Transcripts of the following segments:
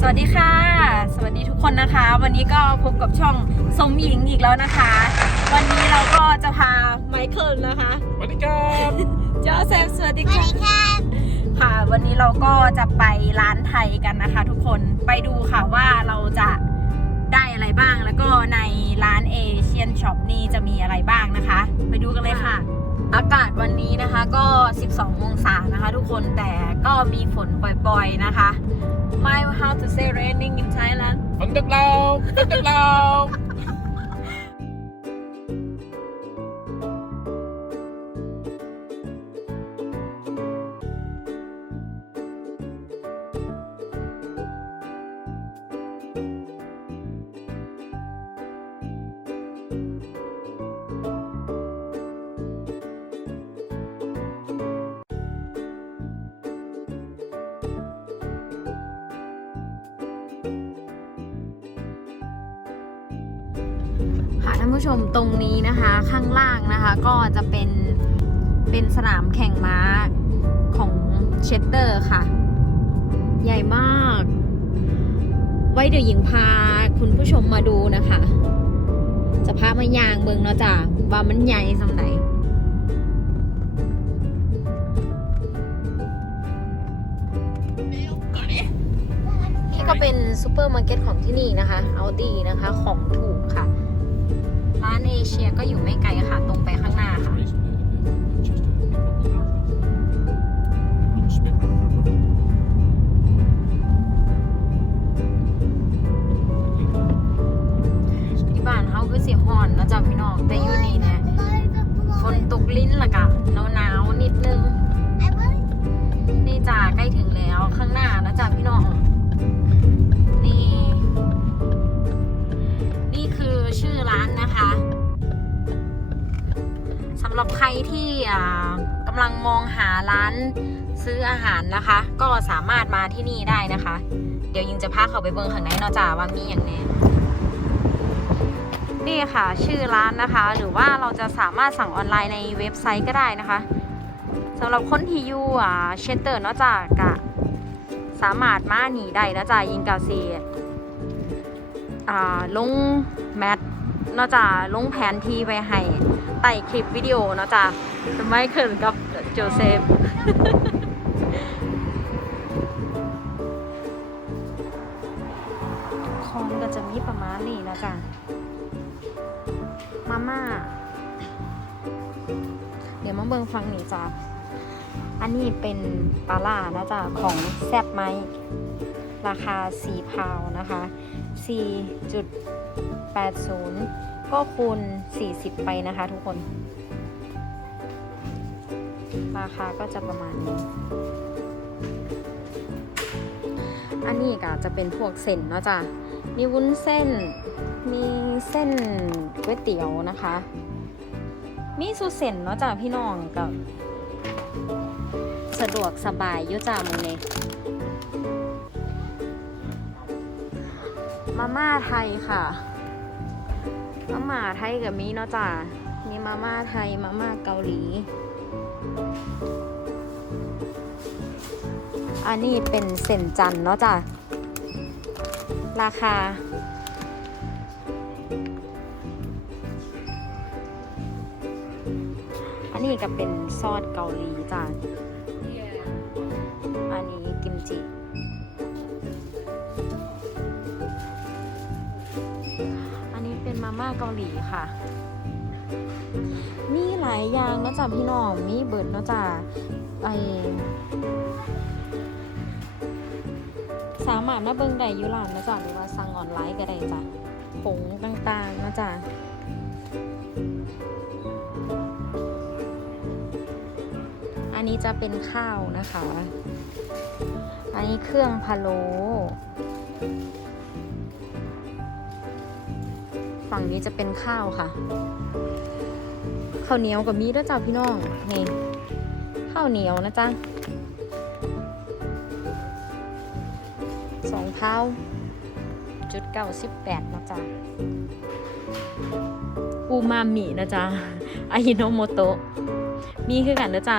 สวัสดีค่ะ สวัสดีทุกคนนะคะ วันนี้ก็พบกับช่องสมหญิงอีกแล้วนะคะ วันนี้เราก็จะพาไมเคิลนะคะสวัสดีครับจอเซฟสวัสดีค่ะค่ะ วันนี้เราก็จะไปร้านไทยกันนะคะ ทุกคนไปดูค่ะว่าเราจะได้อะไรบ้าง แล้วก็ในร้านเอเชียนช็อปนี้จะมีอะไรบ้างนะคะ ไปดูกันเลยค่ะ อากาศวันนี้นะคะก็ 12 องศานะคะ ทุกคนแต่ก็มีฝนปล่อยๆนะคะ My how to say raining in Thailand? ฟัง ชมตรงนี้นะคะ ข้างล่างนะคะก็จะเป็นเป็นสนามแข่งม้าของเชสเตอร์ค่ะ ใหญ่มาก ไว้เดี๋ยวหญิงพาคุณผู้ชมมาดูนะคะ จะพามายางเบิงเนาะจ้ะว่ามันใหญ่สำไหนนี่ก็เป็นซูเปอร์มาร์เก็ตของที่นี่นะคะ เอาดีนะคะของถูกค่ะ ร้านเอเชียก็อยู่ไม่ไกลค่ะ ตรงไปข้างหน้าค่ะ พาเขาไปเบิงข้างในเนาะจ้าว่ามีอย่างแน่นี่ค่ะ ชื่อร้านนะคะ หรือว่าเราจะสามารถสั่งออนไลน์ในเว็บไซต์ก็ได้นะคะสำหรับคนที่อยู่อ่าเชสเตอร์เนาะจ้ากะสามารถมาหนีได้นะจ้ายิงกาเซีอ่าลงแมทเนาะจ้าลงแผนที่ไปให้ใต้คลิปวิดีโอเนาะจ้าไม่เคินกับโจเซฟ เดี๋ยวมาเบิงฟังนี่จ้ะอันนี้เป็นปลาล่านะจ๊ะของแซบไม้ราคา 4 พาวนะคะ 4.80 ก็คูณ 40 ไปนะคะทุกคน ราคาก็จะประมาณนี้อันนี้ก็จะเป็นพวกเส้นเนาะจ้ะ มีวุ้นเส้น มีเส้นก๋วยเตี๋ยวนะคะ มีสูเส้นเนาะจ้ะพี่น้องกับสะดวกสบายยุ่จ้ามึงเนี่ยมาม่าไทยค่ะ มาม่าไทยกับมีเนาะจ้ะมีมาม่าไทยมาม่าเกาหลี อันนี้เป็นเส้นจันเนาะจ้ะราคา นี้ก็เป็นซอสเกาหลีจ้ะอันนี้กิมจิอันนี้เป็นมาม่าเกาหลีค่ะ มีหลายอย่างนะจ้ะพี่น้อง มีเบิร์ดนะจ้ะไอสามารถมาเบิ่งได้อยู่ร้านนะจ๊ะหรือว่าสั่งออนไลน์ก็ได้จ้ะผงต่างๆนะจ๊ะ นี้จะเป็นข้าวนะคะ อันนี้เครื่องพะโล้ฝั่งนี้จะเป็นข้าวค่ะ ข้าวเหนียวกับมีด้วยจ้ะพี่น้อง นี่ ข้าวเหนียวนะจ๊ะสองเท้าจุดเก้าสิบแปดนะจ๊ะอูมามินะจ๊ะอาฮิโนโมโตะมีคือกันนะจ๊ะ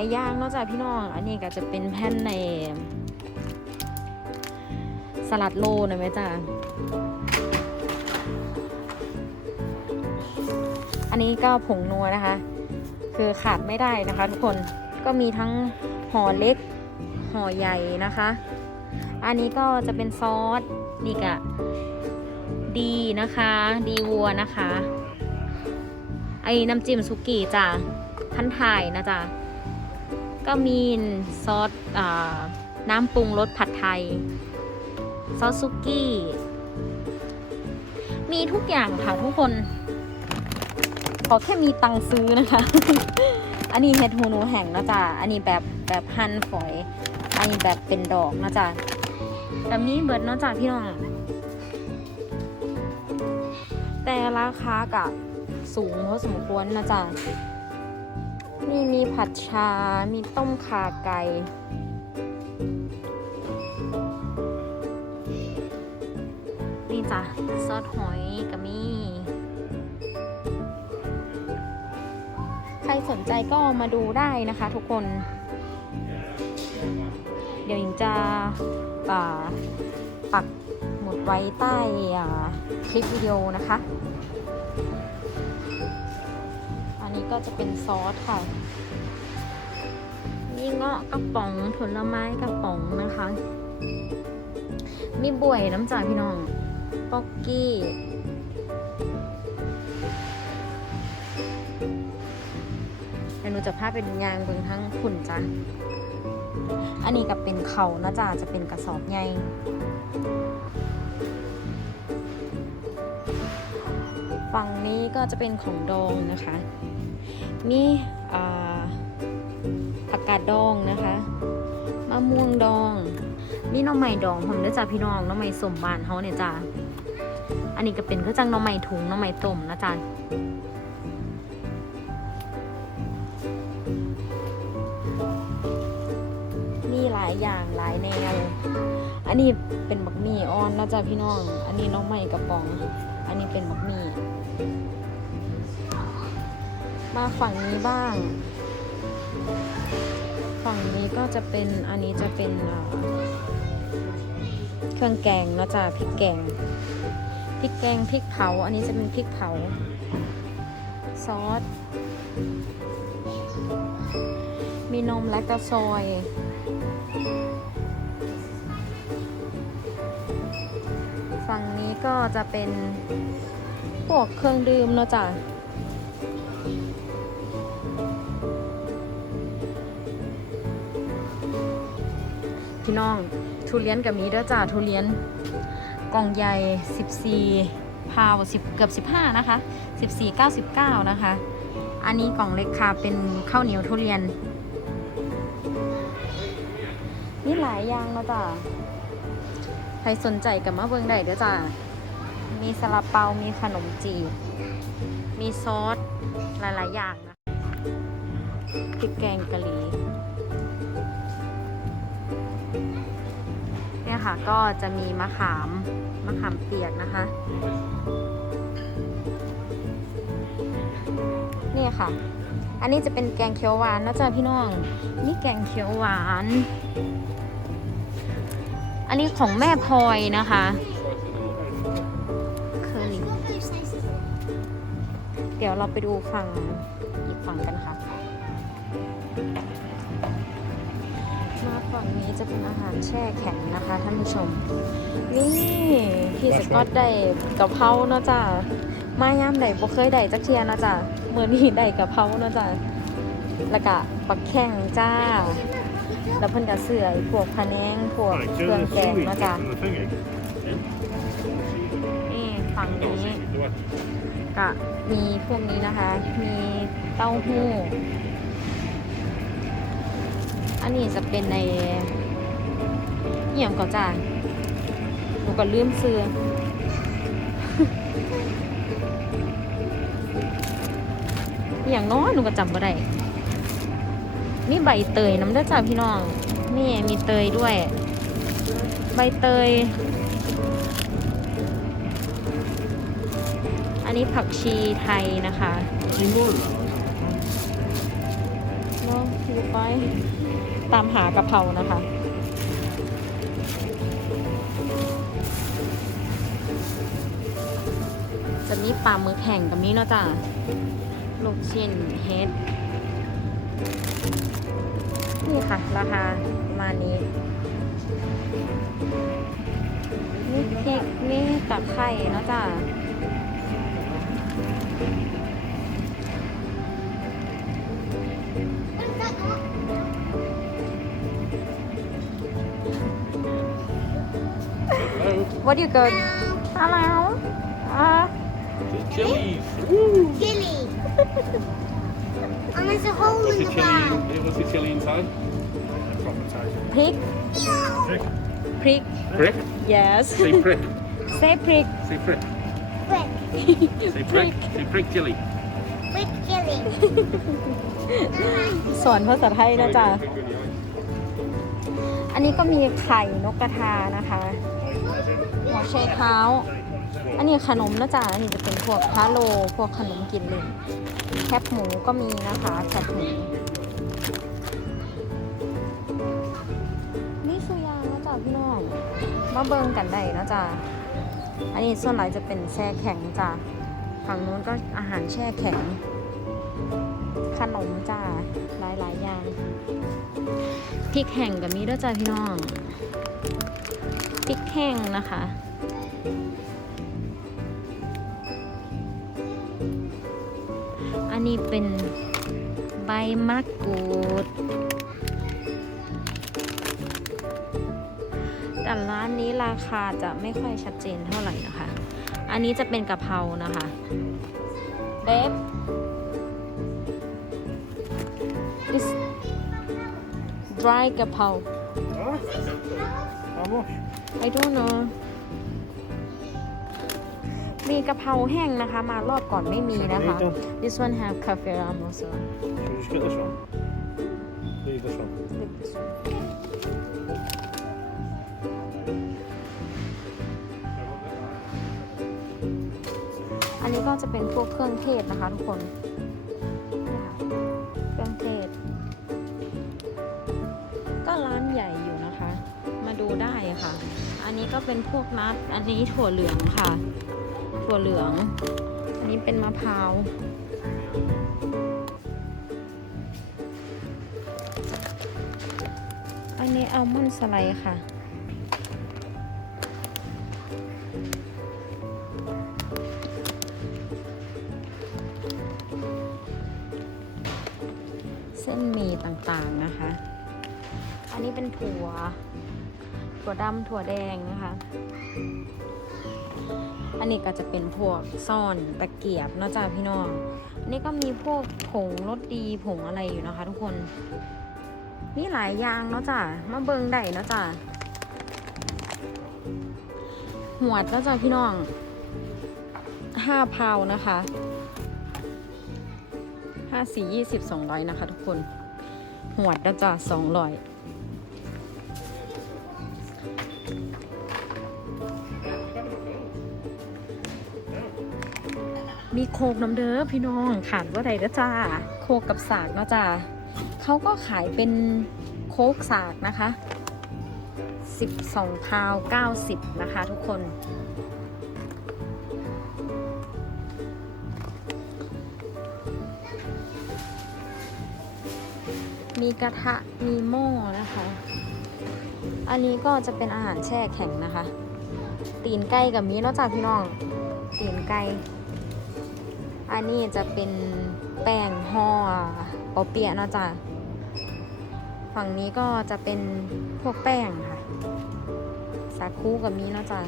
ายอย่างนาะจ้ะพี่น้อง อันนี้ก็จะเป็นแผ่นในสลัดโลน่อยไหมจ้าอันนี้ก็ผงนัวนะคะ คือขาดไม่ได้นะคะทุกคนก็มีทั้งห่อเล็กห่อใหญ่นะคะ อันนี้ก็จะเป็นซอสนี่กะดีนะคะ ดีวัวนะคะ ไอ้น้ำจิ้มสุกี้จ้ะพันถ่ายนะจ๊ะ ก็มีซอสน้ำปรุงรสผัดไทย ซอสสุกี้ มีทุกอย่างค่ะทุกคน ขอแค่มีตังซื้อนะคะ อันนี้เห็ดหูนูแห้งนะจ๊ะ อันนี้แบบแบบหั่นฝอย อันนี้แบบเป็นดอกนะจ๊ะ แบบนี้เบิดนะจ๊ะพี่น้อง แต่ราคากะสูงพอสมควรนะจ๊ะ นี่มีผัดชา มีต้มขาไก่ นี่จ้ะ ซอสหอยก็มี ใครสนใจก็มาดูได้นะคะทุกคน เดี๋ยวหญิงจะปักหมุดไว้ใต้คลิปวิดีโอนะคะ ก็จะเป็นซอสค่ะ นี่เงาะกระป๋องผลไม้กระป๋องนะคะ มีบวยน้ำจ่าพี่น้อง ป๊อกกี้เดี๋ยวหนูจะพาเป็นยางเบิงทั้งขุนจ้ะ อันนี้ก็เป็นเขานะจ๊ะจะเป็นกระสอบใหญ่ฝั่งนี้ก็จะเป็นของดองนะคะ มีผักกาดดองนะคะมะม่วงดอง นี่น้องใหม่ดองผมได้อจ้ะพี่น้องน้องใหม่สมบานเขาเนี่ยจ้ะอันนี้ก็เป็นก็จังน้องใหม่ถุงน้องใหม่ต้มนะจ๊ะมีหลายอย่างหลายแนว อันนี้เป็นบักหมี่ออนนะจ๊ะพี่น้อง อันนี้น้องใหม่กระป๋อง อันนี้เป็นบักหมี่ มาฝั่งนี้บ้าง ฝั่งนี้ก็จะเป็นอันนี้จะเป็นเครื่องแกงนะจ๊ะพริกแกงพริกแกงพริกเผา อันนี้จะเป็นพริกเผา ซอส มีนมและกระซอยฝั่งนี้ก็จะเป็นพวกเครื่องดื่มเนะจ้ะ พี่น้อง ทุเรียนกับมีเด้อจ้าทุเรียนกล่องใหญ่ 14พาว10เกือบ 15 นะคะ 14 99 นะคะ อันนี้กล่องเล็กค่ะเป็นข้าวเหนียวทุเรียน นี่หลายอย่างเนะจ้าใครสนใจกับมาเบิงได้เด้อจ้ามีซาลาเปา มีขนมจีบ มีซอส หลาย ๆ อย่างนะพริกแกงกะหรี่ เนี่ยค่ะ ก็จะมีมะขามมะขามเปียกนะคะ นี่ค่ะ อันนี้จะเป็นแกงเขียวหวานนะจ๊ะพี่น้อง นี่แกงเขียวหวาน อันนี้ของแม่พลอยนะคะเคอรี่เดี๋ยวเราไปดูฝั่งอีกฝั่งกันค่ะ อาหารแช่แข็งนะคะท่านผู้ชม นี่พี่สกอตได้กะเพราเนาะจ้ะมายามใดบ่เคยได้จักเทียเนาะจ้ะเมื่อนี้ได้กะเพราเนาะจ้ะแล้วก็ปักแข้งจ้า แล้วเพิ่นก็เสือพวกพะแนงพวกเครื่องแกงเนาะจ้ะนี่ฝั่งนี้ก็มีพวกนี้นะคะ มีเต้าหู้ อันนี้จะเป็นใน เหี่ยมก่อนจ้าหนูก็ลืมซื้ออหย่างน้อยหนูก็จำบ่ได้มีใบเตยน้ำเด้อจ้าพี่น้อง นี่มีเตยด้วย ใบเตย อันนี้ผักชีไทยนะคะ Any more? เนาะดูไป ตามหากะเพรานะคะ จะมีปลาหมึกแห้งกับมีเนาะจ้ะลูกชิ้นเฮดนี่ค่ะ ราคาประมาณนี้นี่พริกนี่ตะไคร่เนาะจ้ะ Hello. What do you go Hello. Chilies. Woo. Chili. and there's a hole What's in the the chili? bag. yeah, What's the chili inside? พริก Prick. พริก Prick. yes Say prick. เซพริก Say prick. Brick. Say prick. Say prick chili. Brick chili. สอนภาษาไทยนะจ๊ะ อันนี้ก็มีไข่นกกระทานะคะ หัวไชเท้า อันนี้ขนมนะจ๊ะอันนี้จะเป็นพวกพาโล พวกขนมกินเล่นแคบหมูก็มีนะคะแคบหมูนี่สุยางนะจ๊ะพี่น้องมาเบิ่งกันได้นะจ๊ะอันนี้ส่วนใหญ่จะเป็นแช่แข็งจ้ะฝั่งนู้นก็อาหารแช่แข็ง ขนมจ้าหลายหลายๆอย่างพริกแห้งกับมีด้วยจ้าพี่น้องพริกแห้งนะคะ นนี้เป็นใบมะกรูด แต่ร้านนี้ราคาจะไม่ค่อยชัดเจนเท่าไหร่นะคะ อันนี้จะเป็นกะเพรานะคะเบบ This dry กะเพรา How much? I don't know มีกะเพราแห้งนะคะ มารอบก่อนไม่มีนะคะ This one have cafe ram also Should we just get this one? Leave this one. This อันนี้ก็จะเป็นพวกเครื่องเทศนะคะทุกคนนี่ค่ะเครื่องเทศ ก็ร้านใหญ่อยู่นะคะ มาดูได้ค่ะ อันนี้ก็เป็นพวกนัทอันนี้ถั่วเหลืองค่ะ ถั่วเหลือง อันนี้เป็นมะพร้าวอันนี้อัลมอนด์สไลด์ค่ะ เส้นหมี่ต่างๆนะคะ อันนี้เป็นถั่ว ถั่วดำถั่วแดงนะคะ อันนี้ก็จะเป็นพวกซ่อนตะเกียบนะจ๊ะพี่น้องอันนี้ก็มีพวกผงรสดีผงอะไรอยู่นะคะ ทุกคน มีหลายอย่างเนาะจ้ะมาเบิงได้เนาะจ้ะหวดเนาะจ้ะพี่น้องห้าพาวนะคะห้าสี่ยี่สิบสองร้อยนะคะ ทุกคน หวดเนาะจ้ะสองร้อย มีโคกน้ำเด้อพี่น้องขาดว่าใดเด้อจ้า โคกกับสากเนาะจ้าเขาก็ขายเป็นโคกสากนะคะ 12พาว90 นะคะทุกคน มีกระทะมีหม้อนะคะ อันนี้ก็จะเป็นอาหารแช่แข็งนะคะ ตีนไก่กับมีนอกจากพี่น้อง ตีนไก่ อันนี้จะเป็นแป้งห่อปอเปียเนาะจ้ะฝั่งนี้ก็จะเป็นพวกแป้งค่ะ สาคูกับมีเนาะจ้ะ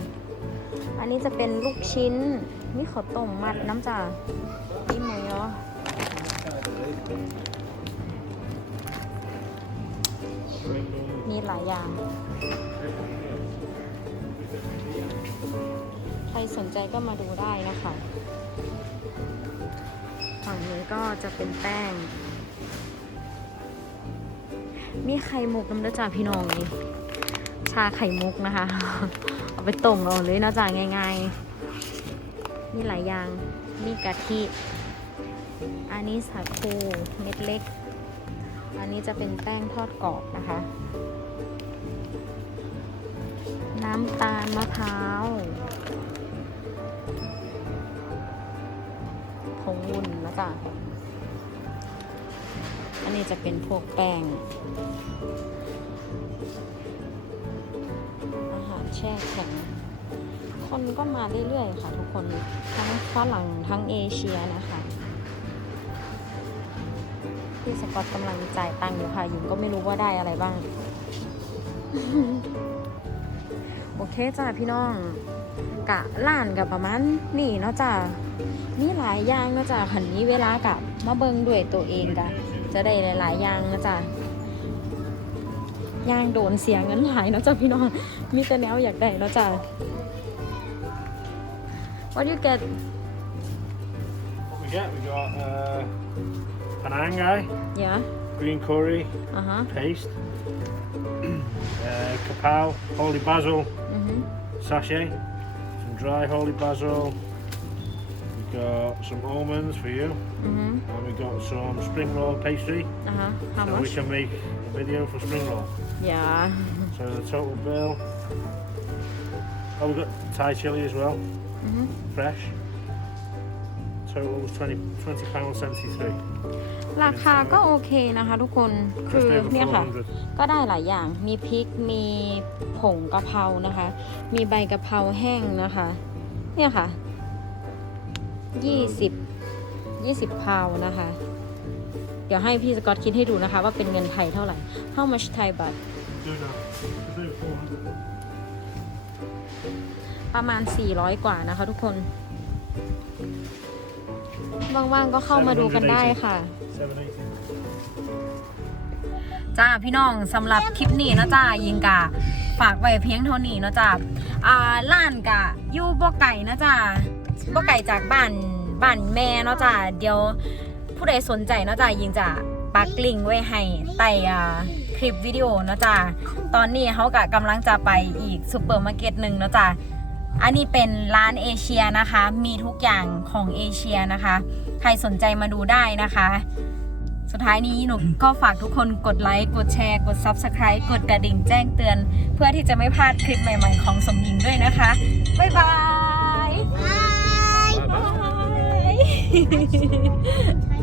อันนี้จะเป็นลูกชิ้นมีข้าวต้มมัดน้ำจ้ะมีหมูยอมีหลายอย่าง ใครสนใจก็มาดูได้นะคะ ฝั่งนี้ก็จะเป็นแป้ง มีไข่มุกน้ำด้อจ้าพี่น้องนี่ชาไข่มุกนะคะ เอาไปต้มเอาเลยนะจ้าง่ายๆมีหลายอย่าง มีกะทิ อันนี้สาคูเม็ดเล็ก อันนี้จะเป็นแป้งทอดกรอบนะคะ น้ำตาลมะพร้าว จ้ะอันนี้จะเป็นพวกแป้ง อาหารแช่แข็ง คนก็มาเรื่อยๆค่ะทุกคน ทั้งฝรั่งทั้งเอเชียนะคะ พี่สกอตกำลังจ่ายตังค์อยู่ค่ะหญิงก็ไม่รู้ว่าได้อะไรบ้าง โอเคจ้าพี่น้องกะล้านกับประมาณนี่เนาะจ้ามีหลายอย่างเนาะจ้าขันนี้เวลากะมาเบิ่งด้วยตัวเองกะจะได้หลาย ๆ อย่างนะจ้าย่างโดนเสียเงินหลายเนาะจ้าพี่น้องมีแต่แนวอยากได้เนาะจ้า What do you get What we get? We got uh, Penang guy, yeah green curry, อ่าฮะ paste, uh, kapow, holy basil, -hmm. Sachet, some dry holy basil. We got some almonds for you, mm -hmm. and we got some spring roll pastry. Uh huh. How so much? we can make a video for spring roll. Yeah. so the total bill. Oh, we got Thai chili as well, mm -hmm. fresh. Total was 20 pounds seventy three. ราคาก็โอเคนะคะทุกคนคือเนี่ยค่ะ ก็ได้หลายอย่างมีพริกมีผงกะเพรานะคะ มีใบกะเพราแห้งนะคะ เนี่ยค่ะยี่สิบยี่สิบพาวนะคะ เดี๋ยวให้พี่สกอตคิดให้ดูนะคะ ว่าเป็นเงินไทยเท่าไหร่ how much Thai baht ประมาณ 400 กว่านะคะทุกคน ว่างๆ ก็เข้ามาดูกันได้ค่ะ จ้าพี่น้องสำหรับคลิปนี้นะจ้ายิงกะฝากไว้เพียงเท่านี้นะจ้าอ่าล้านกะอยู่บ่ไก่นะจ้าบ่ไก่จากบ้านบ้านแม่เนาะจ้าเดี๋ยวผู้ใดสนใจเนาะจ้ายิงจะปักลิงไว้ให้ใต้อ่าคลิปวิดีโอเนาะจ้าตอนนี้เขากะกำลังจะไปอีกซูเปอร์มาร์เก็ตหนึ่งเนาะจ้า อันนี้เป็นร้านเอเชียนะคะ มีทุกอย่างของเอเชียนะคะ ใครสนใจมาดูได้นะคะ สุดท้ายนี้หนูก็ฝากทุกคนกดไลค์ กดแชร์ กด Subscribe กดกระดิ่งแจ้งเตือน เพื่อที่จะไม่พลาดคลิปใหม่ๆของสมหญิงด้วยนะคะ บ๊ายบาย Bye. บาย Bye.